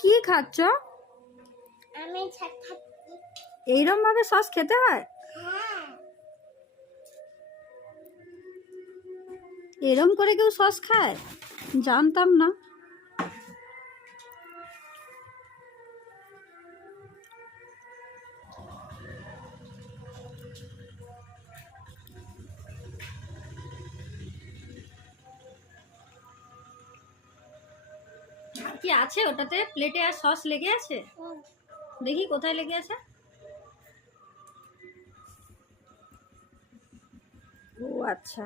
কি খাচ্ছ? আমি খাচ্ছি। এইরকম ভাবে সস খেতে হয়? হ্যাঁ। এরম করে কেউ সস খায়? জানতাম না। কি আছে ওটাতে? প্লেটে আর সস লেগে আছে? দেখি কোথায় লেগে আছে। ও আচ্ছা।